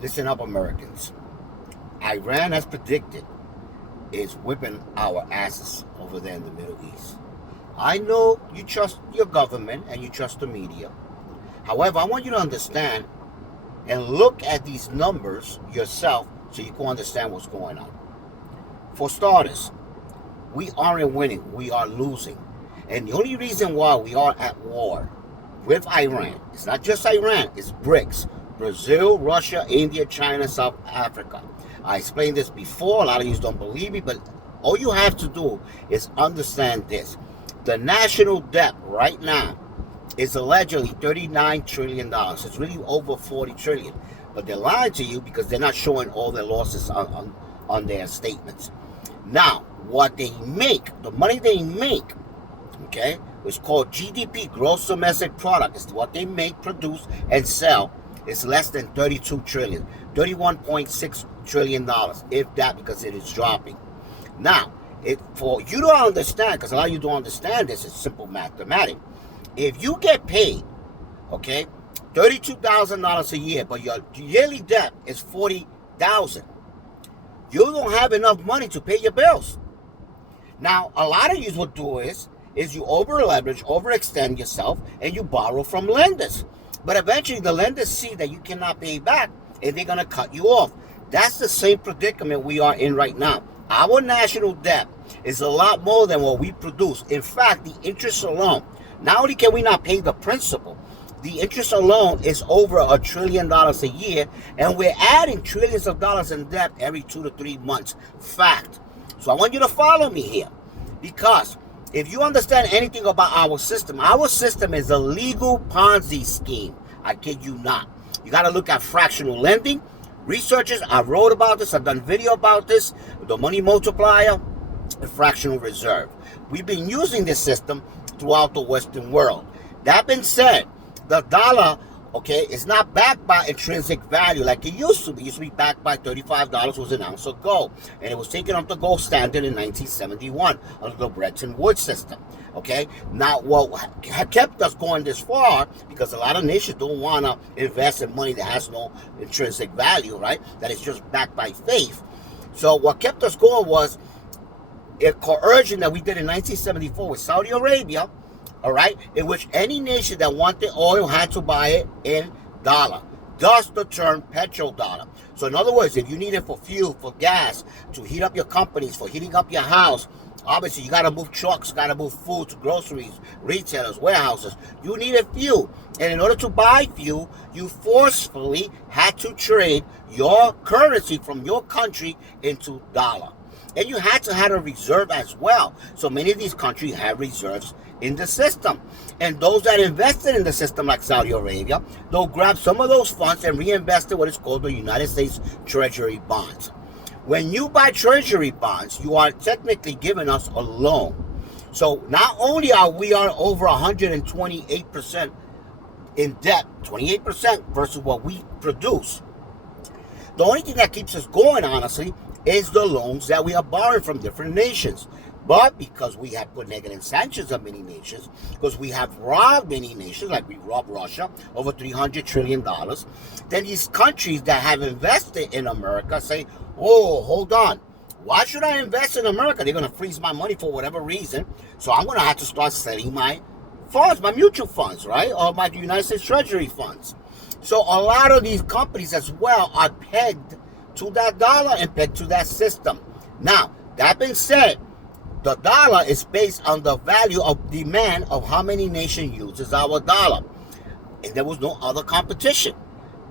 Listen up, Americans. Iran, as predicted, is whipping our asses over there in the Middle East. I know you trust your government and you trust the media. However, I want you to understand and look at these numbers yourself so you can understand what's going on. For starters, we aren't winning, we are losing. And the only reason why we are at war with Iran, it's not just Iran, it's BRICS. Brazil, Russia, India, China, South Africa. I explained this before. A lot of you don't believe me, but all you have to do is understand this. The national debt right now is allegedly $39 trillion. It's really over $40 trillion. But they're lying to you because they're not showing all their losses on their statements. Now, what they make, the money they make, okay, is called GDP, gross domestic product. It's what they make, produce, and sell. It's less than 32 trillion, $31.6 trillion, if that, because it is dropping. Now, for you to understand, because a lot of you don't understand this, it's simple mathematics. If you get paid, okay, $32,000 a year, but your yearly debt is $40,000, you don't have enough money to pay your bills. Now, a lot of you what do is you over-leverage, overextend yourself, and you borrow from lenders. But eventually, the lenders see that you cannot pay back, and they're going to cut you off. That's the same predicament we are in right now. Our national debt is a lot more than what we produce. In fact, the interest alone, not only can we not pay the principal, the interest alone is over $1 trillion a year, and we're adding trillions of dollars in debt every 2 to 3 months. Fact. So I want you to follow me here, because if you understand anything about our system is a legal Ponzi scheme. I kid you not. You got to look at fractional lending. Researchers, I wrote about this, I've done video about this, the money multiplier, and fractional reserve. We've been using this system throughout the Western world. That being said, the dollar, okay, is not backed by intrinsic value like it used to be. It used to be backed by $35 was an ounce of gold. And it was taken up the gold standard in 1971 under the Bretton Woods system. Okay, now what kept us going this far, because a lot of nations don't want to invest in money that has no intrinsic value, right? That is just backed by faith. So what kept us going was a coercion that we did in 1974 with Saudi Arabia, all right, in which any nation that wanted oil had to buy it in dollar. Thus the term petrodollar. So in other words, if you need it for fuel, for gas, to heat up your companies, for heating up your house, obviously you got to move trucks, got to move food, groceries, retailers, warehouses. You needed fuel. And in order to buy fuel, you forcefully had to trade your currency from your country into dollar. And you had to have a reserve as well. So many of these countries have reserves in the system. And those that invested in the system, like Saudi Arabia, they'll grab some of those funds and reinvest in what is called the United States Treasury bonds. When you buy Treasury bonds, you are technically giving us a loan. So not only are we on over 128% in debt, 28% versus what we produce, the only thing that keeps us going, honestly, is the loans that we are borrowing from different nations. But because we have put negative sanctions on many nations, because we have robbed many nations, like we robbed Russia over $300 trillion, then these countries that have invested in America say, oh, hold on. Why should I invest in America? They're going to freeze my money for whatever reason. So I'm going to have to start selling my funds, my mutual funds, right? Or my United States Treasury funds. So a lot of these companies as well are pegged to that dollar and pegged to that system. Now, that being said, the dollar is based on the value of demand of how many nations uses our dollar. And there was no other competition.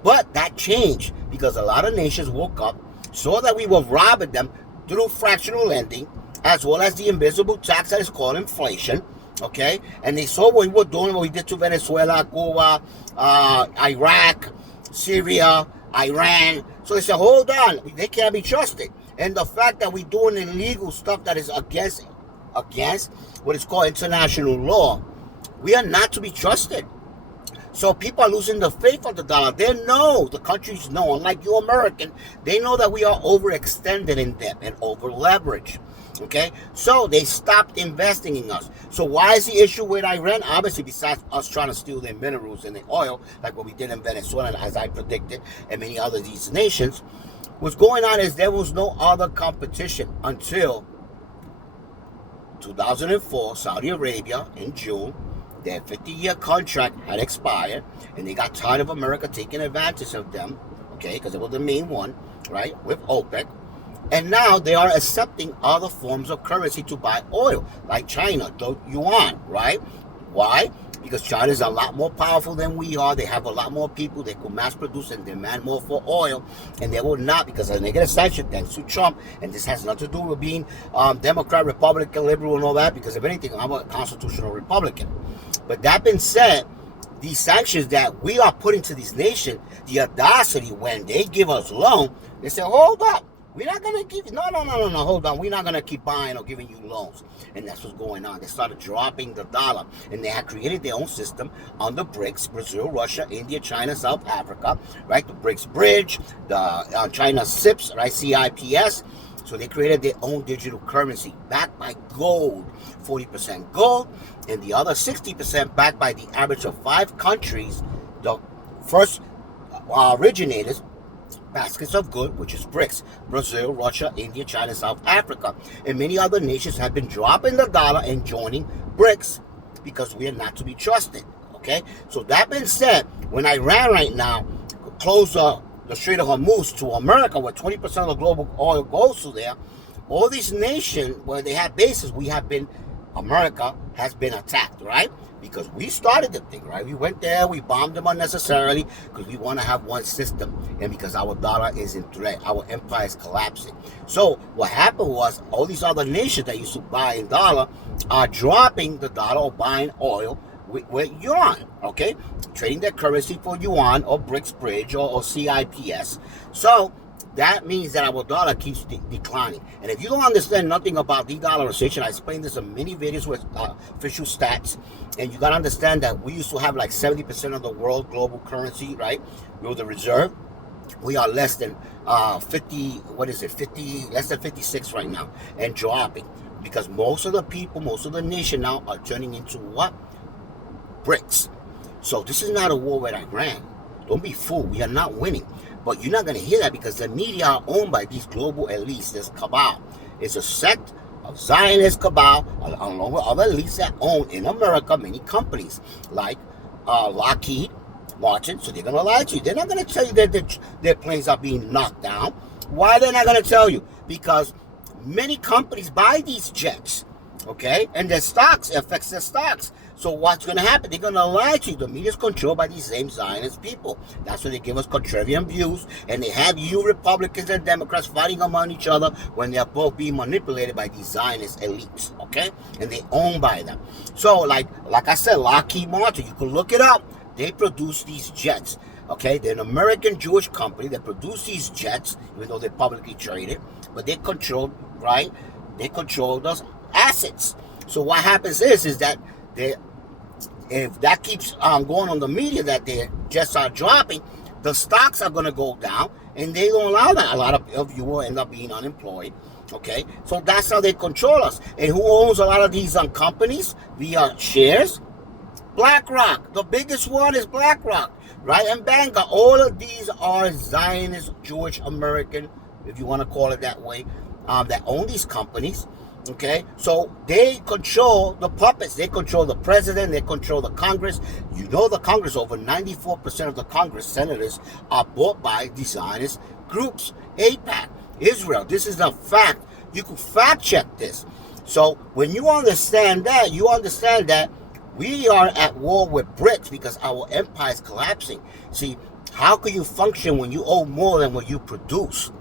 But that changed because a lot of nations woke up, saw that we were robbing them through fractional lending, as well as the invisible tax that is called inflation. Okay? And they saw what we were doing, what we did to Venezuela, Cuba, Iraq, Syria, Iran. So they said, hold on, they can't be trusted. And the fact that we're doing illegal stuff that is against what is called international law, we are not to be trusted. So people are losing the faith of the dollar. They know, the countries know, unlike you American, they know that we are overextended in debt and over-leveraged. Okay? So they stopped investing in us. So why is the issue with Iran? Obviously, besides us trying to steal their minerals and their oil, like what we did in Venezuela, as I predicted, and many other these nations, what's going on is there was no other competition until 2004, Saudi Arabia, in June. Their 50-year contract had expired, and they got tired of America taking advantage of them, okay, because it was the main one, right, with OPEC. And now they are accepting other forms of currency to buy oil, like China, the yuan, right? Why? Because China is a lot more powerful than we are. They have a lot more people. They could mass produce and demand more for oil. And they will not, because of negative sanction thanks to Trump. And this has nothing to do with being Democrat, Republican, liberal, and all that. Because if anything, I'm a constitutional Republican. But that being said, these sanctions that we are putting to this nation, the audacity when they give us loan, they say, hold up. We're not going to give you, no, hold on. We're not going to keep buying or giving you loans. And that's what's going on. They started dropping the dollar. And they had created their own system on the BRICS, Brazil, Russia, India, China, South Africa, right? The BRICS bridge, the China CIPS, right? CIPS. So they created their own digital currency backed by gold, 40% gold, and the other 60% backed by the average of 5 countries, the first originators, baskets of good, which is BRICS, Brazil, Russia, India, China, South Africa, and many other nations have been dropping the dollar and joining BRICS because we are not to be trusted, okay? So that being said, when Iran right now closed the Strait of Hormuz to America, where 20% of the global oil goes to there, all these nations where they have bases, America has been attacked, right? Because we started the thing, right? We went there, we bombed them unnecessarily because we want to have one system, and because our dollar is in threat, our empire is collapsing. So what happened was all these other nations that used to buy in dollar are dropping the dollar or buying oil with yuan, okay? Trading their currency for yuan or BRICS bridge or CIPS. So that means that our dollar keeps declining. And if you don't understand nothing about de-dollarization, I explained this in many videos with official stats. And you got to understand that we used to have like 70% of the world global currency, right? We were the reserve. We are less than 50, less than 56 right now, and dropping. Because most of the people, most of the nation now are turning into what? BRICS. So this is not a war with Iran. Don't be fooled. We are not winning. But you're not going to hear that because the media are owned by these global elites. This cabal. It's a sect of Zionist cabal along with other elites that own in America many companies like Lockheed Martin. So they're going to lie to you. They're not going to tell you that their planes are being knocked down. Why they're not going to tell you? Because many companies buy these jets, okay? And their stocks, it affects their stocks. So what's going to happen? They're going to lie to you. The media is controlled by these same Zionist people. That's why they give us contrarian views. And they have you Republicans and Democrats fighting among each other when they're both being manipulated by these Zionist elites, okay? And they own by them. So like I said, Lockheed Martin, you can look it up. They produce these jets, okay? They're an American Jewish company that produce these jets, even though they're publicly traded. But they control, right? They control those assets. So what happens is that if that keeps going on the media that their jets are dropping, the stocks are going to go down, and they don't allow that. A lot of you will end up being unemployed, okay? So that's how they control us. And who owns a lot of these companies via shares? BlackRock. The biggest one is BlackRock, right? And Vanguard. All of these are Zionist, Jewish, American, if you want to call it that way, that own these companies. Okay, so they control the puppets. They control the president. They control the Congress. You know, the Congress, over 94% of the Congress senators are bought by the Zionist groups. AIPAC, Israel. This is a fact. You can fact check this. So when you understand that we are at war with BRICS because our empire is collapsing. See, how can you function when you owe more than what you produce?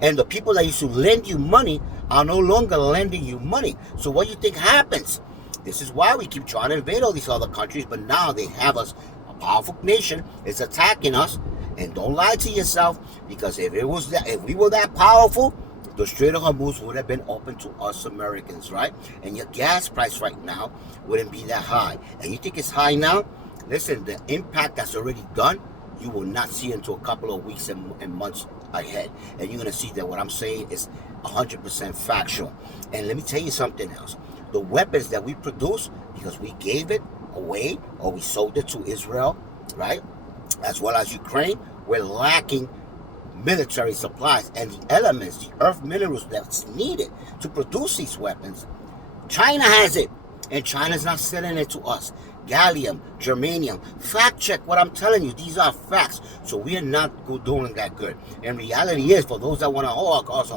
And the people that used to lend you money are no longer lending you money. So what do you think happens? This is why we keep trying to invade all these other countries, but now they have us, a powerful nation is attacking us. And don't lie to yourself, because if we were that powerful, the Strait of Hormuz would have been open to us Americans, right? And your gas price right now wouldn't be that high. And you think it's high now? Listen, the impact that's already done, you will not see until a couple of weeks and months ahead. And you're going to see that what I'm saying is 100% factual. And let me tell you something else. The weapons that we produce, because we gave it away or we sold it to Israel, right, as well as Ukraine, we're lacking military supplies and the elements, the earth minerals that's needed to produce these weapons. China has it, and China's not selling it to us. Gallium, germanium. Fact check what I'm telling you. These are facts. So we are not doing that good. And reality is, for those that want to, oh,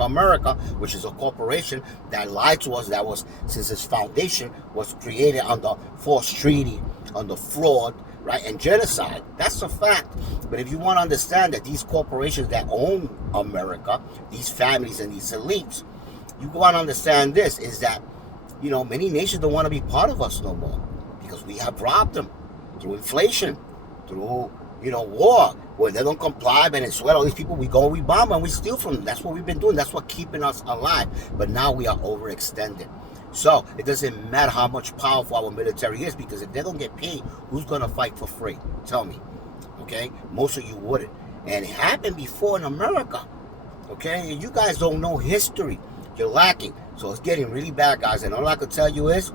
America, which is a corporation that lied to us, that was, since its foundation was created under false treaty, under fraud, right, and genocide. That's a fact. But if you want to understand that these corporations that own America, these families and these elites, you want to understand this, is that, you know, many nations don't want to be part of us no more because we have robbed them through inflation, through, you know, war, where they don't comply. Venezuela, all these people, we go and we bomb and we steal from them. That's what we've been doing. That's what's keeping us alive. But now we are overextended. So it doesn't matter how much powerful our military is, because if they don't get paid, who's going to fight for free? Tell me. Okay? Most of you wouldn't. And it happened before in America. Okay? And you guys don't know history. You're lacking. So it's getting really bad, guys. And all I can tell you is,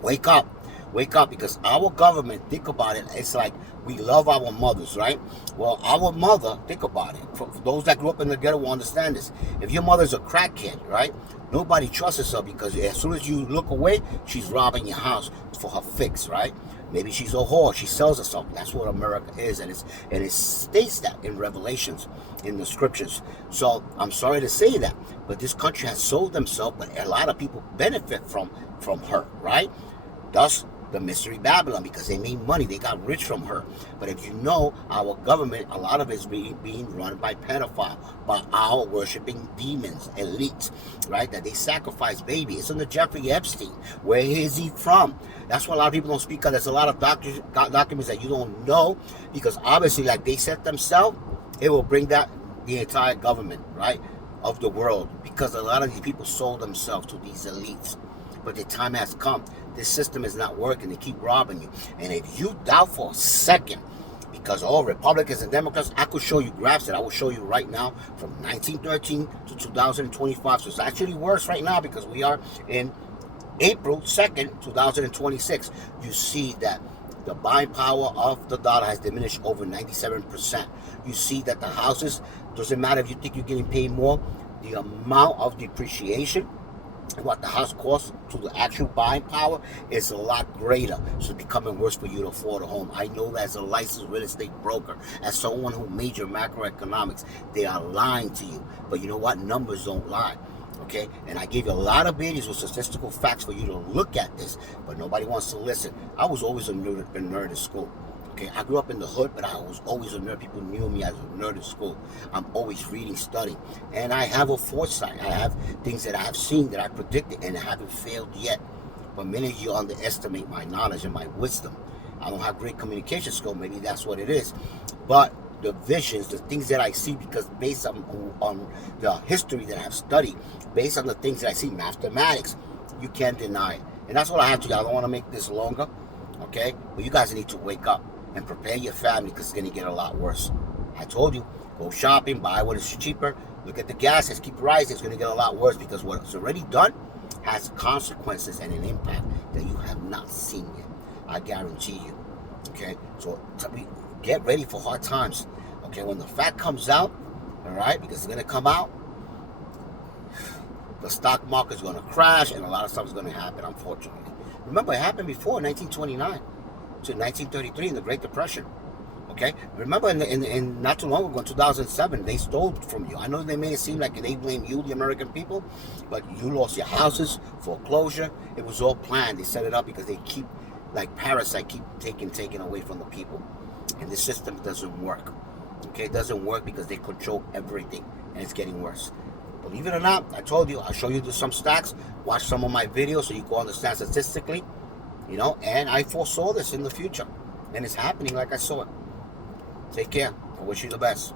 wake up. Wake up, because our government, think about it, it's like we love our mothers, right? Well, our mother, think about it. For those that grew up in the ghetto will understand this. If your mother's a crackhead, right? Nobody trusts her, because as soon as you look away, she's robbing your house for her fix, right? Maybe she's a whore. She sells herself. That's what America is, and it states that in Revelations, in the scriptures. So I'm sorry to say that, but this country has sold themselves. But a lot of people benefit from her, right? Thus, the mystery Babylon, because they made money, they got rich from her. But if you know, our government, a lot of it is being run by pedophiles, by our worshiping demons, elites, right? That they sacrifice babies. It's under Jeffrey Epstein. Where is he from? That's why a lot of people don't speak of. There's a lot of documents that you don't know, because obviously, like they said themselves, it will bring that the entire government, right, of the world, because a lot of these people sold themselves to these elites. But the time has come. This system is not working. They keep robbing you. And if you doubt for a second, because all Republicans and Democrats, I could show you graphs that I will show you right now from 1913 to 2025. So it's actually worse right now, because we are in April 2nd, 2026. You see that the buying power of the dollar has diminished over 97%. You see that the houses, doesn't matter if you think you're getting paid more, the amount of depreciation, what the house costs to the actual buying power is a lot greater. So it's becoming worse for you to afford a home. I know that as a licensed real estate broker, as someone who majored macroeconomics, they are lying to you. But you know what? Numbers don't lie. Okay? And I gave you a lot of videos with statistical facts for you to look at this, but nobody wants to listen. I was always a nerd in school. Okay, I grew up in the hood, but I was always a nerd. People knew me as a nerd in school. I'm always reading, studying, and I have a foresight. I have things that I have seen that I predicted, and I haven't failed yet. But many of you underestimate my knowledge and my wisdom. I don't have great communication skill. Maybe that's what it is. But the visions, the things that I see, because based on the history that I have studied, based on the things that I see, mathematics, you can't deny it. And that's what I have to do. I don't want to make this longer, okay? But you guys need to wake up and prepare your family, because it's going to get a lot worse. I told you, go shopping, buy what is cheaper. Look at the gas, it's keep rising. It's going to get a lot worse, because what's already done has consequences and an impact that you have not seen yet. I guarantee you. Okay, so get ready for hard times. Okay, when the fact comes out, all right, because it's going to come out, the stock market is going to crash, and a lot of stuff is going to happen, unfortunately. Remember, it happened before 1929 to 1933 in the Great Depression. Okay, remember in not too long ago, in 2007, they stole from you. I know they made it seem like they blame you, the American people, but you lost your houses, foreclosure. It was all planned. They set it up because they keep, like parasites, keep taking away from the people. And this system doesn't work. Okay, it doesn't work because they control everything, and it's getting worse. Believe it or not, I told you, I'll show you some stats. Watch some of my videos so you can understand statistically, you know, and I foresaw this in the future, and it's happening like I saw it. Take care. I wish you the best.